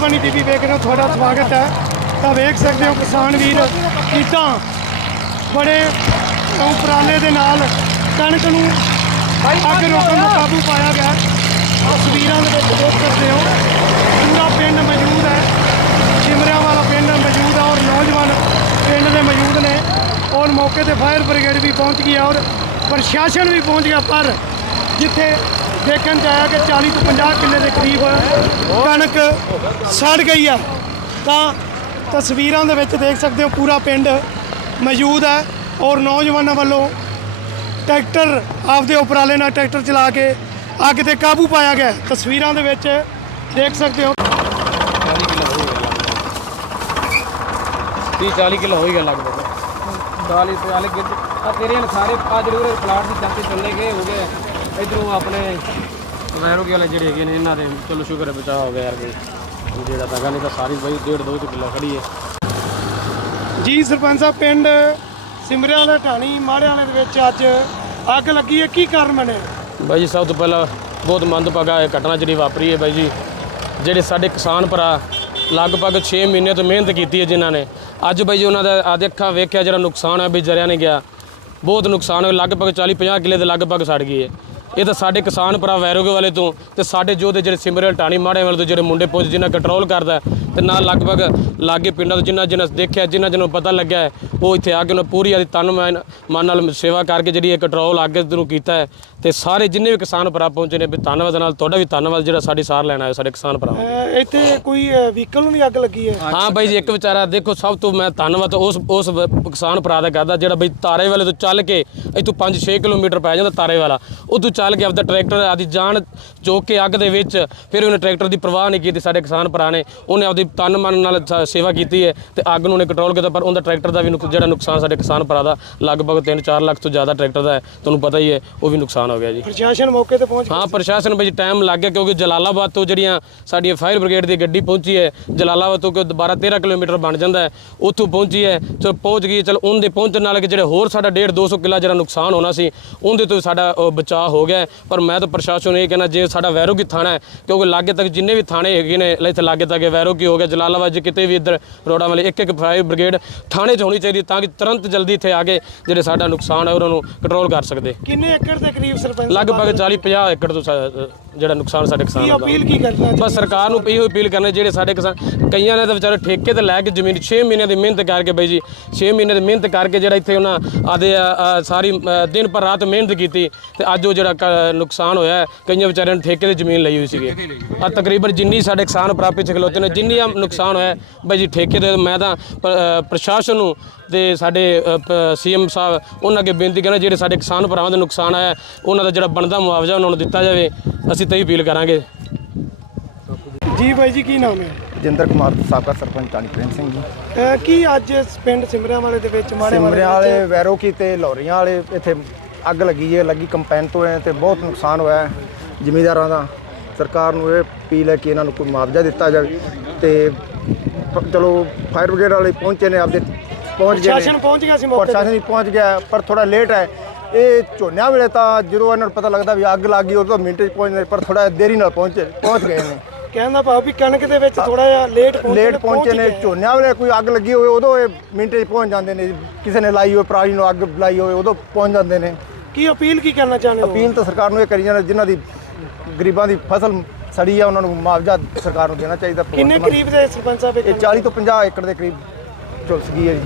ਬਾਣੀ ਟੀਵੀ ਵੇਖ ਰਹੇ ਹੋ, ਤੁਹਾਡਾ ਸਵਾਗਤ ਹੈ। ਤਾਂ ਵੇਖ ਸਕਦੇ ਹੋ ਕਿਸਾਨ ਵੀਰ ਕਿੱਦਾਂ ਬੜੇ ਉਪਰਾਲੇ ਦੇ ਨਾਲ ਕਣਕ ਨੂੰ ਅੱਗ ਰੋਕਣ ਨੂੰ ਕਾਬੂ ਪਾਇਆ ਗਿਆ ਤਸਵੀਰਾਂ ਦੇ ਵਿੱਚ ਦੇਖ ਸਕਦੇ ਹੋ, ਪੂਰਾ ਪਿੰਡ ਮੌਜੂਦ ਹੈ। ਸਿਮਰਿਆਂ ਵਾਲਾ ਪਿੰਡ ਮੌਜੂਦ ਹੈ ਔਰ ਨੌਜਵਾਨ ਪਿੰਡ ਦੇ ਮੌਜੂਦ ਨੇ। ਔਰ ਮੌਕੇ ਤੇ ਫਾਇਰ ਬ੍ਰਿਗੇਡ ਵੀ ਪਹੁੰਚ ਗਈ ਔਰ ਪ੍ਰਸ਼ਾਸਨ ਵੀ ਪਹੁੰਚ ਗਿਆ, ਪਰ ਜਿੱਥੇ ਦੇਖਣ ਚ ਆਇਆ ਕਿ 40 ਤੋਂ 50 ਕਿੱਲੇ ਦੇ ਕਰੀਬ ਕਣਕ ਸੜ ਗਈ ਆ। ਤਾਂ ਤਸਵੀਰਾਂ ਦੇ ਵਿੱਚ ਦੇਖ ਸਕਦੇ ਹੋ ਪੂਰਾ ਪਿੰਡ ਮੌਜੂਦ ਹੈ ਔਰ ਨੌਜਵਾਨਾਂ ਵੱਲੋਂ ਟਰੈਕਟਰ ਆਪਦੇ ਉਪਰਾਲੇ ਨਾਲ ਟਰੈਕਟਰ ਚਲਾ ਕੇ ਅੱਗ ਤੇ ਕਾਬੂ ਪਾਇਆ ਗਿਆ। ਤਸਵੀਰਾਂ ਦੇ ਵਿੱਚ ਦੇਖ ਸਕਦੇ ਹੋ। 30 40 ਕਿਲੋ ਹੋਏਗਾ ਲਗਭਗ। 40 40 ਕਿਲੋ ਆ ਤੇਰੇ ਨਾਲ ਸਾਰੇ ਆ ਜਿਹੜੇ ਪਲਾਟ ਦੀ ਚੱਲਤੇ ਚੱਲੇ ਗਏ ਹੋ ਗਏ। ਇਧਰੋਂ ਆਪਣੇ ਵੈਰੋ ਵਾਲੇ ਜਿਹੜੇ ਹੈਗੇ ਨੇ ਇਹਨਾਂ ਦੇ ਚਲੋ ਸ਼ੁਕਰ ਹੈ ਬਚਾਅ ਹੋ ਗਿਆ ਯਾਰ ਕੋਈ। ਜਿਹੜਾ ਤਾਂ ਨਹੀਂ ਤਾਂ ਸਾਰੀ ਬਈ ਡੇਢ ਦੋ ਕਿਲੋ ਖੜੀ ਹੈ। ਜੀ ਸਰਪੰਚ ਸਾਹਿਬ ਪਿੰਡ ਸਿਮਰਿਆਂ ਵਾਲੇ ਢਾਣੀ ਮਾੜੇ ਵਾਲੇ ਦੇ ਵਿੱਚ ਅੱਜ ਅੱਗ ਲੱਗੀ ਹੈ। ਕੀ ਕਾਰਨ ਬਣਿਆ ਬਾਈ ਜੀ ਸਭ ਤੋਂ ਪਹਿਲਾਂ ਬਹੁਤ ਮੰਦਭਾਗਾ ਇਹ ਘਟਨਾ ਜਿਹੜੀ ਵਾਪਰੀ ਹੈ ਬਾਈ ਜੀ। ਜਿਹੜੇ ਸਾਡੇ ਕਿਸਾਨ ਭਰਾ ਲਗਭਗ 6 ਮਹੀਨੇ ਤੋਂ ਮਿਹਨਤ ਕੀਤੀ ਹੈ ਜਿਨ੍ਹਾਂ ਨੇ। ਅੱਜ ਬਾਈ ਜੀ ਉਹਨਾਂ ਦਾ ਆਦੇ ਅੱਖਾਂ ਵੇਖਿਆ ਜਿਹੜਾ ਨੁਕਸਾਨ ਹੈ ਵੀ ਜਰਿਆ ਨਹੀਂ ਗਿਆ। ਬਹੁਤ ਨੁਕਸਾਨ ਹੋਇਆ ਲਗਭਗ 40 50 ਕਿੱਲੇ ਦੇ ਲਗਭਗ ਸੜ ਗਈ ਹੈ। ਇਹ ਤਾਂ ਸਾਡੇ ਕਿਸਾਨ ਭਰਾ ਵੈਰੋਗੇ ਵਾਲੇ ਤੋਂ ਤੇ ਸਾਡੇ ਜੋ ਦੇ ਜਿਹੜੇ ਸਿਮਰਲ ਟਾਣੀ ਮਾੜੇ ਵਾਲੇ ਤੋਂ ਜਿਹੜੇ ਮੁੰਡੇ ਪੁੱਜ ਜਿਨ੍ਹਾਂ ਕੰਟਰੋਲ ਕਰਦਾ ਹੈ, ਤੇ ਨਾਲ ਲਗਭਗ ਲਾਗੇ ਪਿੰਡਾਂ ਤੋਂ ਜਿਨ੍ਹਾਂ ਜਿਨ੍ਹਾਂ ਦੇਖਿਆ ਜਿਨ੍ਹਾਂ ਜਿਹਨੂੰ ਪਤਾ ਲੱਗਿਆ ਉਹ ਇੱਥੇ ਆ ਕੇ ਉਹਨਾਂ ਪੂਰੀ ਆਦੀ ਤਨ ਮਨ ਮਨ ਨਾਲ ਸੇਵਾ ਕਰਕੇ ਜਿਹੜੀ ਇਹ ਕੰਟਰੋਲ ਅੱਗੇ ਨੂੰ ਕੀਤਾ ਹੈ ਤੇ ਸਾਰੇ ਜਿੰਨੇ ਵੀ ਕਿਸਾਨ ਭਰਾ ਪਹੁੰਚੇ ਨੇ ਵੀ ਧੰਨਵਾਦ ਨਾਲ ਤੁਹਾਡਾ ਵੀ ਧੰਨਵਾਦ ਜਿਹੜਾ ਸਾਡੀ ਸਾਰ ਲੈਣ ਆਏ ਸਾਡੇ ਕਿਸਾਨ ਭਰਾ। ਅਹ ਇੱਥੇ ਕੋਈ ਵਹੀਕਲ ਨੂੰ ਵੀ ਅੱਗ ਲੱਗੀ ਹੈ? ਹਾਂ ਬਾਈ ਜੀ ਇੱਕ ਵਿਚਾਰਾ ਦੇਖੋ ਸਭ ਤੋਂ ਮੈਂ ਧੰਨਵਾਦ ਉਸ ਉਸ ਵ- ਕਿਸਾਨ ਭਰਾ ਦਾ ਕਰਦਾ ਜਿਹੜਾ ਬਈ ਤਾਰੇ ਵਾਲੇ ਤੋਂ ਚੱਲ ਕੇ ਇੱਥੋਂ 5-6 ਕਿਲੋਮੀਟਰ ਪੈ ਜਾਂਦਾ ਤਾਰੇ ਵਾਲਾ। ਉਦੋਂ ਚੱਲ ਕੇ ਆਪਦਾ ਟਰੈਕਟਰ ਆਦੀ ਜਾਨ ਚੋਕ ਕੇ ਅੱਗ ਦੇ ਵਿੱਚ ਫਿਰ ਉਹਨੇ ਟਰੈਕਟਰ ਦੀ ਪਰਵਾਹ ਨਹੀਂ ਕੀਤੀ ਸਾਡੇ ਕਿਸਾਨ ਭਰਾ ਨੇ। ਉਹਨੇ ਆਪਦੀ ਤਨ ਮਨ ਨਾਲ ਸ- ਸੇਵਾ ਕੀਤੀ ਹੈ ਤੇ ਅੱਗ ਨੂੰ ਉਹਨੇ ਕੰਟਰੋਲ ਕੀਤਾ ਪਰ ਉਹਦਾ ਟਰੈਕਟਰ ਦਾ ਵੀ ਨੁਕ- ਜਿਹੜਾ ਨੁਕਸਾਨ ਸਾਡੇ ਕਿਸਾਨ ਭਰਾ ਦਾ ਲਗਭਗ 3-4 ਲੱਖ ਤੋਂ ਜ਼ਿਆਦਾ ਟਰੈਕਟਰ ਦਾ ਹੈ ਤੁਹਾਨੂੰ ਪਤਾ ਹੀ ਹੈ ਉਹ ਵੀ ਨੁਕਸਾਨ ਹੋ ਗਿਆ ਜੀ। ਪ੍ਰਸ਼ਾਸਨ ਮੌਕੇ ਤੇ ਪਹੁੰਚ ਹਾਂ ਪ੍ਰਸ਼ਾਸਨ ਵਿੱਚ ਟਾਈਮ ਲੱਗ ਗਿਆ ਕਿਉਂਕਿ ਜਲਾਲਾਬਾਦ ਤੋਂ ਜਿਹੜੀਆਂ ਸਾਡੀਆਂ ਫਾਇਰ ਬ੍ਰਿਗੇਡ ਦੀ ਗੱਡੀ ਪਹੁੰਚੀ ਹੈ ਜਲਾਲਾਬਾਦ ਤੋਂ ਕਿ 12 13 ਕਿਲੋਮੀਟਰ ਬਣ ਜਾਂਦਾ ਹੈ ਉੱਥੋਂ ਪਹੁੰਚੀ ਹੈ ਚਲ ਪਹੁੰਚ ਗਈ ਚਲ ਉਹਦੇ ਪਹੁੰਚਣ ਨਾਲ ਕਿ ਜਿਹੜੇ ਹੋਰ ਸਾਡਾ 1.5 200 ਕਿੱਲਾ ਜਿਹੜਾ ਨੁਕਸਾਨ ਹੋਣਾ ਸੀ ਉਹਦੇ ਤੋਂ ਸਾਡਾ ਬਚਾਅ ਹੋ ਗਿਆ। ਪਰ ਮੈਂ ਤਾਂ ਪ੍ਰਸ਼ਾਸਨ ਨੂੰ ਇਹ ਕਹਿਣਾ ਜੇ ਸਾਡਾ ਵੈਰੋਗੀ ਥਾਣਾ ਹੈ ਕਿਉਂਕਿ ਲਾਗੇ ਤੱਕ ਜਿੰਨੇ ਵੀ ਥਾਣੇ ਹੈਗੇ ਨੇ ਇੱਥੇ ਲਾਗੇ ਤੱਕ ਵੈਰੋਗੀ ਹੋ ਗਿਆ ਜਲਾਲਾਬਾਦ 'ਚ ਕਿਤੇ ਵੀ ਇੱਧਰ ਰੋਡਾਂ ਵਾਲੇ ਇੱਕ ਇੱਕ ਫਾਇਰ ਬ੍ਰਿਗੇਡ ਥਾਣੇ 'ਚ ਹੋਣੀ ਚਾਹੀਦੀ ਤਾਂ ਕਿ ਤੁਰੰਤ ਜਲਦੀ ਇੱਥੇ ਆ ਕੇ ਜਿਹੜੇ ਸਾਡਾ ਨੁਕਸਾਨ ਹੈ ਉਹਨਾਂ ਨੂੰ ਕੰਟਰੋਲ ਕਰ ਸਕਦੇ। ਕਿੰਨੇ ਏਕੜ ਦੇ ਕਰੀਬ ਸਰਪੰਚ ਲਗਭਗ 40 50 ਏਕੜ ਤੋਂ ਸਾ- ਜਿਹੜਾ ਨੁਕਸਾਨ ਸਾਡੇ ਕਿਸਾਨਾਂ ਦਾ। ਅਪੀਲ ਕੀ ਕਰਨਾ ਬਸ ਸਰਕਾਰ ਨੂੰ ਇਹੋ ਅਪੀਲ ਕਰਨੀ ਜਿਹੜੇ ਸਾਡੇ ਕਿਸਾਨ ਕਈਆਂ ਨੇ ਤਾਂ ਵਿਚਾਰੇ ਠੇਕੇ ਤੇ ਲੈ ਕੇ ਜ਼ਮੀਨ 6 ਮਹੀਨੇ ਦੀ ਮਿਹਨਤ ਕਰਕੇ ਬਈ ਜੀ 6 ਮਹੀਨੇ ਦੀ ਮਿਹਨਤ ਕਰਕੇ ਜਿਹੜਾ ਇੱਥੇ ਉਹਨਾਂ ਆਦੇ ਸਾਰੀ ਦਿਨ ਪਰ ਰਾਤ ਮਿਹਨਤ ਕੀਤੀ ਤੇ ਅੱਜ ਉਹ ਜਿਹੜਾ ਨੁਕਸਾਨ ਹੋਇਆ ਹੈ, ਕਈਆਂ ਵਿਚਾਰਿਆਂ ਨੇ ਠੇਕੇ ਤੇ ਜ਼ਮੀਨ ਲਈ ਹੋਈ ਸੀਗੀ। ਆ ਤਕਰੀਬਨ ਜਿੰਨੀ ਸਾਡੇ ਕਿਸਾਨ ਭਰਾ ਪਿੱਛੇ ਖਲੋਤੇ ਨੇ ਜਿੰਨੀ ਆ ਨੁਕਸਾਨ ਹੋਇਆ ਹੈ, ਬਈ ਜੀ ਠੇਕੇ ਤੇ ਮੈਂ ਤਾਂ ਪ੍ਰਸ਼ਾਸਨ ਨੂੰ ਤੇ ਸਾਡੇ ਸੀਐਮ ਸਾਹਿਬ ਉਹਨਾਂ ਅੱਗੇ ਬੇਨਤੀ ਕਰਨਾ ਜਿਹੜੇ ਸਾਡੇ ਕਿਸਾਨ ਭਰਾਵਾਂ ਦਾ ਨੁਕਸਾਨ ਆਇਆ ਉਹਨਾਂ ਦਾ ਜਿਹੜਾ ਬਣਦਾ ਮੁਆਵਜ਼ਾ ਉਹਨਾਂ ਨੂੰ ਦਿੱਤਾ ਜਾਵੇ। ਅਸੀਂ ਤਾਂ ਇਹ ਅਪੀਲ ਕਰਾਂਗੇ। ਜੀ ਬਾਈ ਜੀ ਕੀ ਨਾਮ ਹੈ? ਜਿੰਦਰ ਕੁਮਾਰ ਸਾਬਕਾ ਸਰਪੰਚ ਟਾਣੀ ਪ੍ਰੇਮ ਸਿੰਘ ਜੀ। ਅਹ ਕੀ ਅੱਜ ਇਸ ਪਿੰਡ ਸਿਮਰਿਆਂ ਵਾਲੇ ਦੇ ਵਿੱਚ ਮਾੜੇ ਸਿਮਰਿਆਂ ਵਾਲੇ ਵੈਰੋਕੀ ਤੇ ਲੋਰੀਆਂ ਵਾਲੇ ਇੱਥੇ ਅੱਗ ਲੱਗੀ ਹੈ ਲੱਗੀ ਕੰਪੈਨ ਤੋਂ ਹੈ ਤੇ ਬਹੁਤ ਨੁਕਸਾਨ ਹੋਇਆ ਹੈ ਜ਼ਿਮੀਂਦਾਰਾਂ ਦਾ। ਸਰਕਾਰ ਨੂੰ ਇਹ ਅਪੀਲ ਹੈ ਕਿ ਇਹਨਾਂ ਨੂੰ ਕੋਈ ਮੁਆਵਜ਼ਾ ਦਿੱਤਾ ਜਾਵੇ ਤੇ ਪ- ਚਲੋ ਫਾਇਰ ਬ੍ਰਿਗੇਡ ਵਾਲੇ ਪਹੁੰਚੇ ਨੇ ਆਪਦੇ ਪਹੁੰਚ ਗਏ ਪ੍ਰਸ਼ਾਸਨ ਪਹੁੰਚ ਗਿਆ ਸੀ ਮੌਕੇ ਤੇ? ਪ੍ਰਸ਼ਾਸਨ ਵੀ ਪਹੁੰਚ ਗਿਆ ਪਰ ਥੋੜਾ ਲੇਟ ਹੈ। ਇਹ ਝੋਨਿਆਂ ਵੇਲੇ ਤਾਂ ਜਦੋਂ ਇਹਨਾਂ ਨੂੰ ਪਤਾ ਲੱਗਦਾ ਵੀ ਅੱਗ ਲੱਗ ਗਈ ਉਦੋਂ ਮਿੰਟ 'ਚ ਪਹੁੰਚਦੇ ਪਰ ਥੋੜਾ ਦੇਰੀ ਨਾਲ ਪਹੁੰਚੇ ਪਹੁੰਚ ਗਏ ਨੇ। ਕਹਿਣ ਦਾ ਭਾਵ ਵੀ ਕਣਕ ਦੇ ਵਿੱਚ ਥੋੜਾ ਜਿਹਾ ਲੇਟ ਪਹੁੰਚੇ ਲੇਟ ਪਹੁੰਚੇ ਨੇ। ਝੋਨਿਆਂ ਵੇਲੇ ਕੋਈ ਅੱਗ ਲੱਗੀ ਹੋਵੇ ਉਦੋਂ ਇਹ ਮਿੰਟ 'ਚ ਪਹੁੰਚ ਜਾਂਦੇ ਨੇ ਕਿਸੇ ਨੇ ਲਾਈ ਹੋਵੇ ਪਰਾਲੀ ਨੂੰ ਅੱਗ ਲਾਈ ਹੋਵੇ ਉਦੋਂ ਪਹੁੰਚ ਜਾਂਦੇ ਨੇ। ਕੀ ਅਪੀਲ ਕੀ ਕਰਨਾ ਚਾਹੁੰਦੇ ਹੋ? ਅਪੀਲ ਤਾਂ ਸਰਕਾਰ ਨੂੰ ਇਹ ਕਰੀ ਜਾਣਾ ਜਿਨ੍ਹਾਂ ਦੀ ਗਰੀਬਾਂ ਦੀ ਫਸਲ ਸੜੀ ਆ ਉਹਨਾਂ ਨੂੰ ਮੁਆਵਜ਼ਾ ਸਰਕਾਰ ਨੂੰ ਦੇਣਾ ਚਾਹੀਦਾ। ਕਿੰਨੇ ਕਰੀਬ ਦੇ ਸਰਪੰਚ ਸਾਹਿਬ ਇਹ ਇਹ 40 ਤੋਂ 50 ਏਕੜ ਦੇ ਕਰੀਬ ਝੁਲਸ ਗਈ ਹੈ ਜੀ।